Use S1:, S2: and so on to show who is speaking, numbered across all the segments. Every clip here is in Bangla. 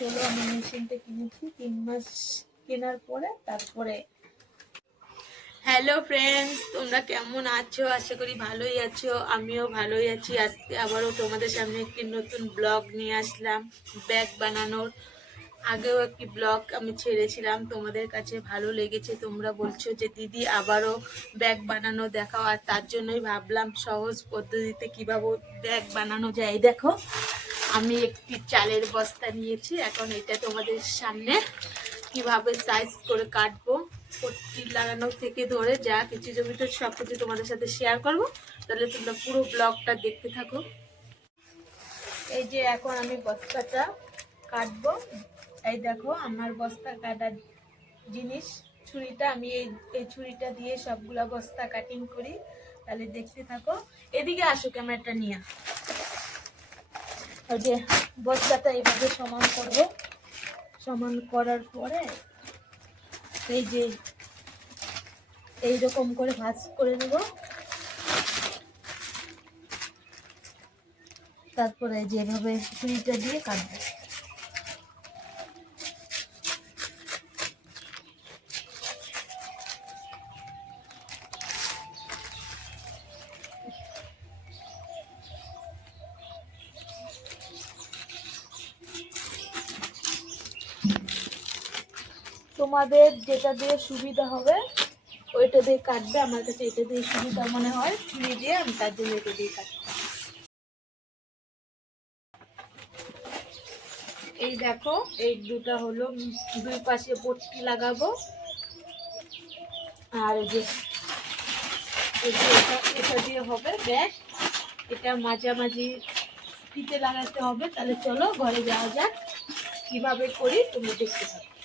S1: হলো আমি মেশিনটা কিনেছি, তিন মাস কেনার পরে তারপরে। হ্যালো ফ্রেন্ডস তোমরা কেমন আছো? আশা করি ভালোই আছো, আমিও ভালোই আছি। আজকে আবারও তোমাদের সামনে একটি নতুন ব্লগ নিয়ে আসলাম ব্যাগ বানানোর। আগেও একটি ব্লগ আমি ছেড়েছিলাম, তোমাদের কাছে ভালো লেগেছে, তোমরা বলছো যে, দিদি, আবারও ব্যাগ বানানো দেখাও। আর তার জন্যই ভাবলাম সহজ পদ্ধতিতে কীভাবে ব্যাগ বানানো যায়। দেখো আমি একটি চালের বস্তা নিয়েছি। এখন এটা তোমাদের সামনে কীভাবে সাইজ করে কাটবো, পট্টি লাগানো থেকে ধরে যা কিছু জমিতে সব কিছু তোমাদের সাথে শেয়ার করব। তাহলে তোমরা পুরো ব্লগটা দেখতে থাকো। এই যে এখন আমি বস্তাটা কাটবো। এই দেখো, আমার বস্তা কাটার জিনিস, ছুরিটা আমি এই এই ছুরিটা দিয়ে সবগুলা বস্তা কাটিং করি। তাহলে দেখতে থাকো। এদিকে আসো ক্যামেরাটা নিয়ে। ওই যে বস্তাটা এইভাবে সমান করব। সমান করার পরে এই যে এই রকম করে ভাজ করে নেব। তারপরে যেভাবে ছুরিটা দিয়ে কাটবো। তোমাদের যেটা দিয়ে সুবিধা হবে, ওইটা দিয়ে কাটবে। আমার কাছে এটা দিয়ে সুবিধা মনে হয় ছুরি দিয়ে আমি তার জন্য এটা দিয়ে কাটবো। এই দেখো, এই দুটা হলো, দুই পাশে পট্টি লাগাবো। আর যে এটা দিয়ে হবে ব্যাগ এটা মাঝামাঝি ফিতে লাগাতে হবে, তাহলে চলো ঘরে যাওয়া যাক। কীভাবে করি তুমি দেখতে পাবে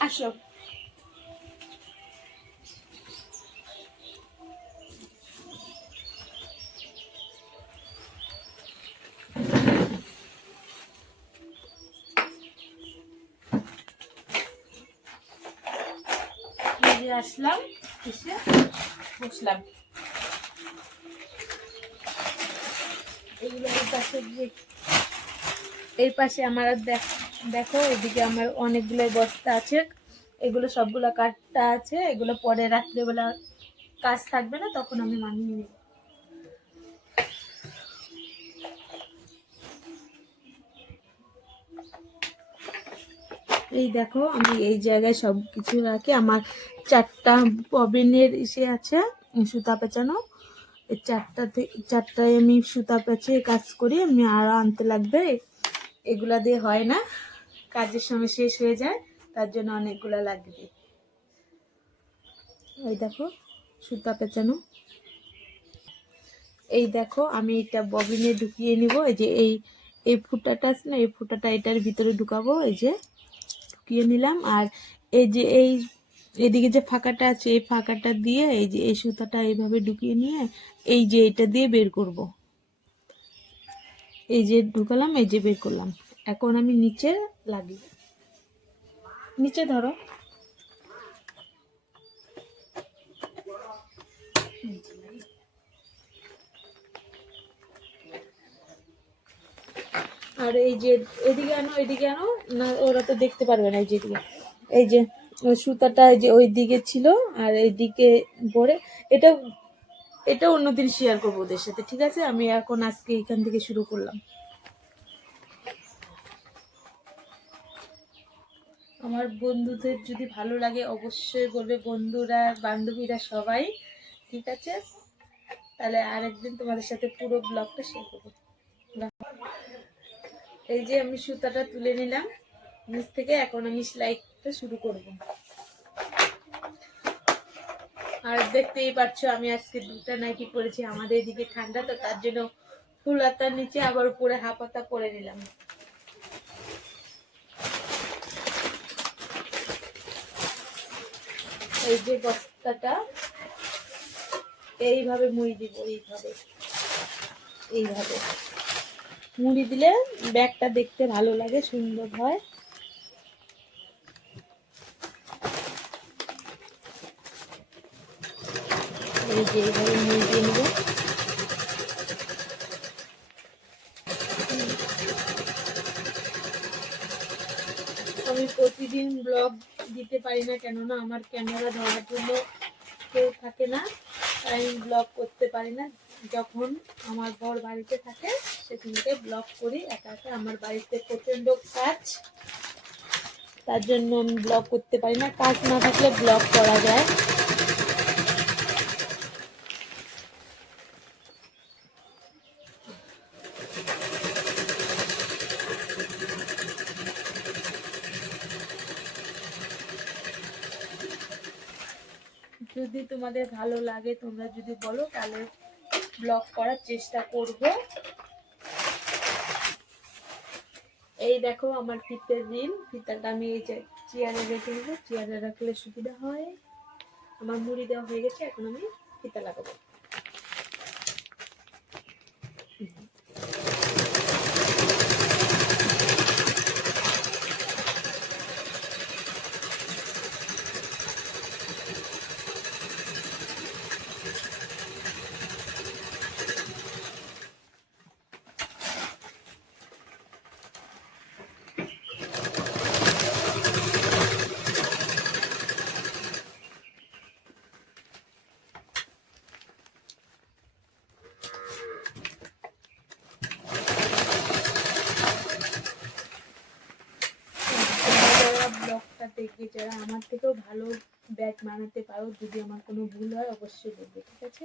S1: আসো। আসলাম এসে বসলাম। এগুলো এই পাশে এই পাশে আমার আর দেখ- দেখো, এদিকে আমার অনেকগুলো বস্তা আছে। এগুলো সবগুলো কাটটা আছে। এগুলো পরে রাত্রেবেলা কাজ থাকবে না, তখন আমি মানিয়ে নেব। এই দেখো, আমি এই জায়গায় সব কিছু রাখি। আমার চারটা ববিনের ইসে আছে, সুতা পেঁচানো। এই চারটা থেকে চারটায় আমি সুতা পেঁচিয়ে কাজ করি। আমি আরও আনতে লাগবে। এগুলা দিয়ে হয় না। কাজের সময় শেষ হয়ে যায়, তার জন্য অনেকগুলা লাগবে। এই দেখো, সুতা পেঁচানো। এই দেখো, আমি এটা ববিনে ঢুকিয়ে নিব। এই যে এই এই ফুটাটা আছে না, এই ফুটাটা এটার ভিতরে ঢুকাবো। এই যে ঢুকিয়ে নিলাম। আর এই যে এই, এদিকে যে ফাঁকাটা আছে, এই ফাঁকাটা দিয়ে এই যে এই সুতাটা এইভাবে ঢুকিয়ে নিয়ে এই যে এটা দিয়ে বের করব। এই যে ঢুকালাম, এই যে বের করলাম। এখন আমি নিচে লাগি নিচে ধরো। আর এই যে এদিকে আনো এদিকে আনো, না ওরা তো দেখতে পারবে না এই যে এদিকে। এই যে সুতাটা এই যে ওই দিকে ছিল আর এইদিকে পরে, এটা এটা অন্যদিন শেয়ার করব ওদের সাথে, ঠিক আছে? আমি এখন আজকে এখান থেকে শুরু করলাম। আমার বন্ধুদের যদি ভালো লাগে অবশ্যই বলবে, বন্ধুরা, বান্ধবীরা সবাই, ঠিক আছে? তাহলে আরেকদিন তোমাদের সাথে পুরো ব্লগটা শেয়ার করব। এই যে আমি সুতাটা তুলে নিলাম, নিচ থেকে এখন আমি সেলাইটা শুরু করব। আর দেখতেই পাচ্ছ, আমি আজকে দুটা নাইটি পরেছি, আমাদের এদিকে ঠান্ডা, তো তার জন্য ফুল হাতার নিচে আবার উপরে হাফ হাতা পরে নিলাম। এই যে বস্তাটা, এইভাবে মুড়ি দিব, এইভাবে এইভাবে। মুড়ি দিলে ব্যাগটা দেখতে ভালো লাগে, সুন্দর হয়। এই যে এইভাবে মুড়ি দিয়ে নেব। আমি প্রতিদিন ব্লগ দিতে পারি না, কেননা আমার ক্যামেরা ধরার জন্য কেউ থাকে না, তাই ব্লগ করতে পারি না। যখন আমার বর বাড়িতে থাকে, সেখানকে ব্লগ করি, একা একা। আমার বাড়িতে প্রচণ্ড কাজ, তার জন্য আমি ব্লগ করতে পারি না। কাজ না থাকলে ব্লগ করা যায়। যদি তোমাদের ভালো লাগে, তোমরা যদি বলো, তাহলে ব্লগ করার চেষ্টা করব। এই দেখো আমার ফিতের রিল ফিতাটা আমি এই যে চেয়ারে রেখে নেব চেয়ারে রাখলে সুবিধা হয়। আমার মুড়ি দেওয়া হয়ে গেছে, এখন আমি ফিতা লাগাবো তোমরা যারা ব্লগটা যারা আমার থেকেও ভালো ব্যাট বানাতে পারো, যদি আমার কোনো ভুল হয়, অবশ্যই বলবে ঠিক আছে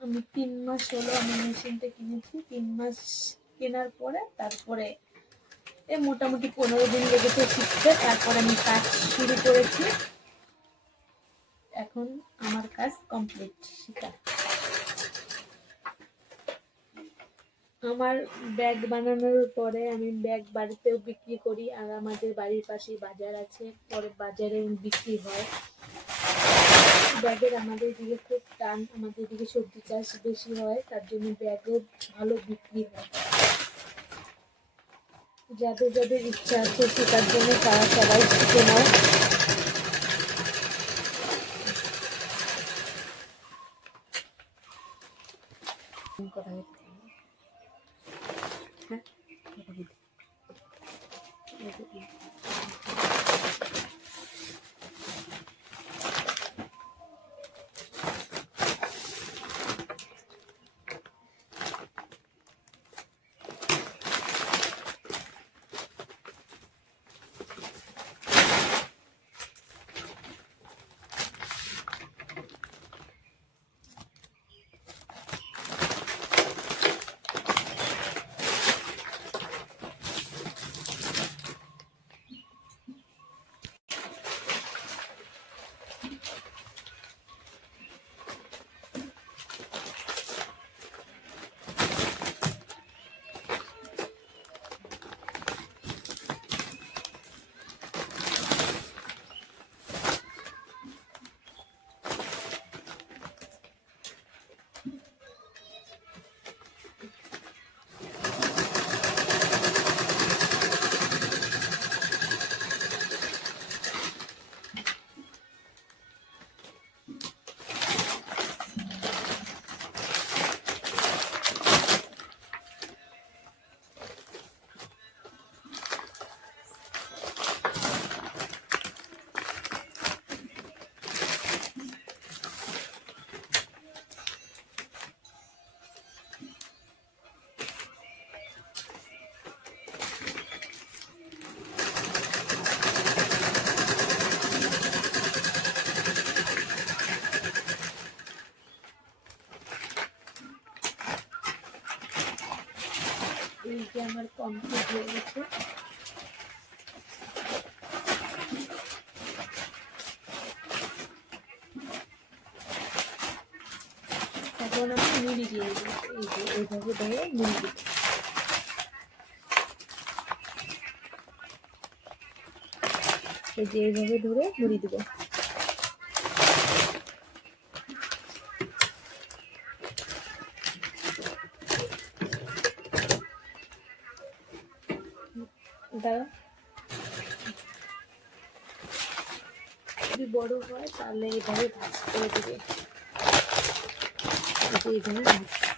S1: আমি তিন মাস হলো আমি মেশিনটা কিনেছি, তিন মাস কেনার পরে তারপরে এ মোটামুটি পনেরো দিন লেগেছে শিখতে, তারপরে আমি কাজ শুরু করেছি। এখন আমার কাজ কমপ্লিট শিখা। আমার ব্যাগ বানানোর পরে আমি ব্যাগ বাড়িতেও বিক্রি করি, আর আমাদের বাড়ির পাশে বাজার আছে, পরে বাজারে বিক্রি হয়। ব্যাগের আমাদের দিকে খুব টান, আমাদের দিকে সবজি চাষ বেশি হয়, তার জন্য ব্যাগও ভালো বিক্রি হয়। যাদের যাদের ইচ্ছা আছে শেখার জন্য তারা সবাই শিখে নেয়। হ্যাঁ? যে আমার কমপ্লিট হয়ে গেছে। এখন আমি মুড়ি দিয়ে এই যে এইভাবে ধরে মুড়ি দিই এই যে এইভাবে ধরে মুড়ি দেবো। দাও। যদি বড় হয় তাহলে এইভাবে ভাজ করে দেবে। এই এইভাবে ভাজ।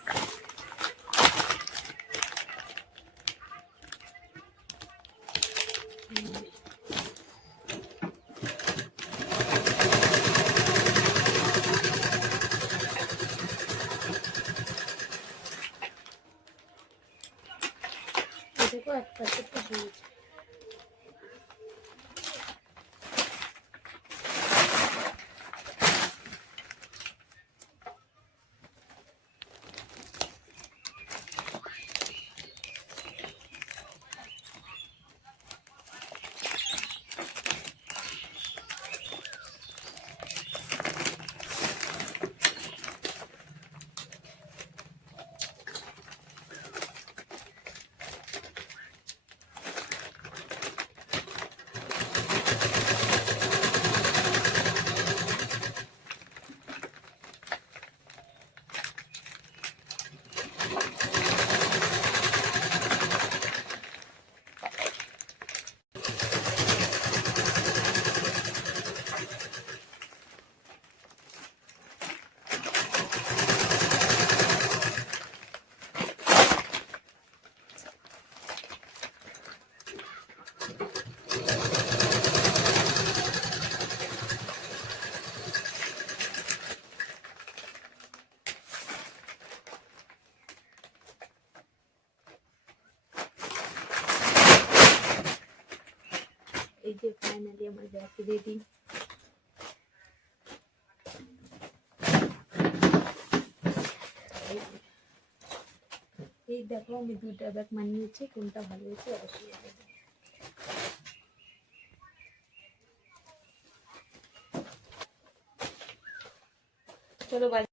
S1: এই যে ফাইনালি আমার ব্যাগ রেডি দেখো, আমি দুইটা ব্যাগ মানিয়েছি কোনটা ভালো হয়েছে অবশ্যই চলো বাড়ি